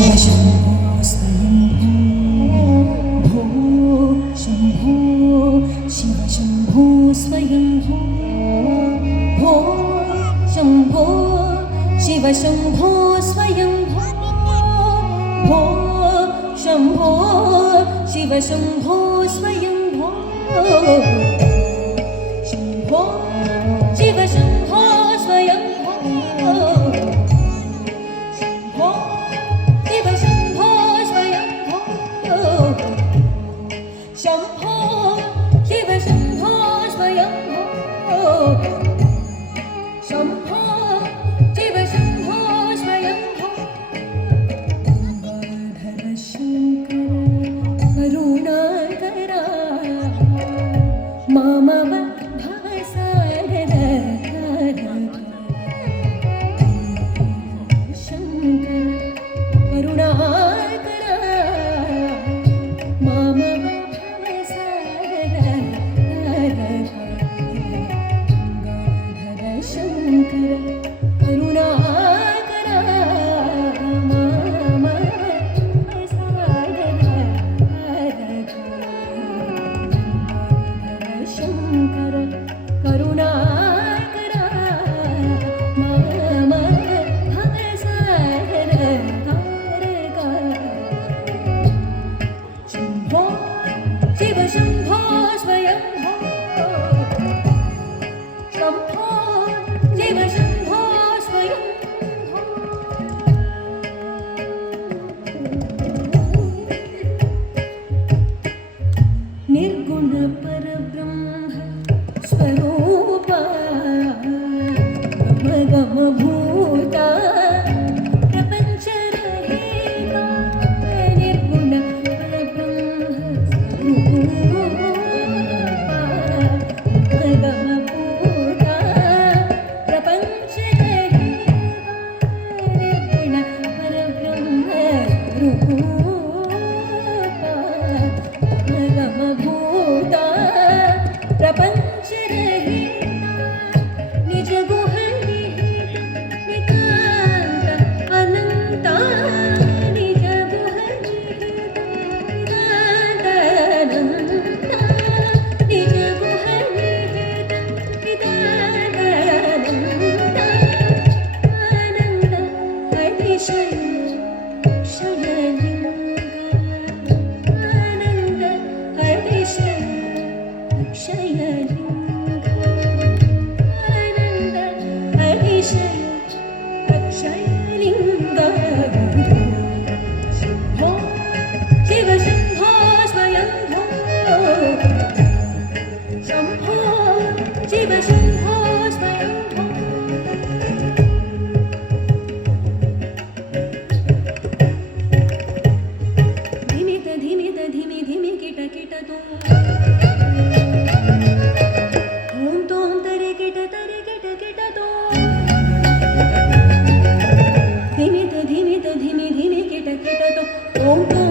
शम्भो स्वयंभो शम्भो शिव शम्भो स्वयंभो भो शम्भो शिव शम्भो स्वयंभो भो शम्भो शिव शम्भो स्वयंभो शम्भो शिव शम्भो स्वयंभो शम्भो शिव शम्भो स्वयंभो शम्भो शिव शम्भो स्वयंभो गंगाधर शंकर करुणाकरा मामव भवसागर शंकर करुणाकरा मामव शंकर करुणाकरा मामव शंकर करुणाकरा मामव शंभो शिव शंभो स्वयंभो शंभो शिव शंभो स्वयंभो निर्गुण परब्रह्म स्वरूपा गम गम भूता प्रपंच रहिता निर्गुण परब्रह्म स्वरूपा गम भूता प्रपंच रहिता निर्गुण परब्रह्म स्वरूपा गम भूता प्रपंच रहिता निज गुह निहित नितांत अनंता निज गुह निहित नितांत अनंता निज गुह निहित नितांत अनंता आनंद अतिशय क्षयलिंग आनंद अतिशय क्षयलिंग आनंद अतिशय क्षयलिंग शंभो शिव शंभो स्वयंभो शंभो शिव शंभो स्वयंभो धिमित धिमित धिमि धिमि किट किट तुम ओम तोम तरे किट किट तो धिमित धिमित धिमि धिमि किट तो ओम तोम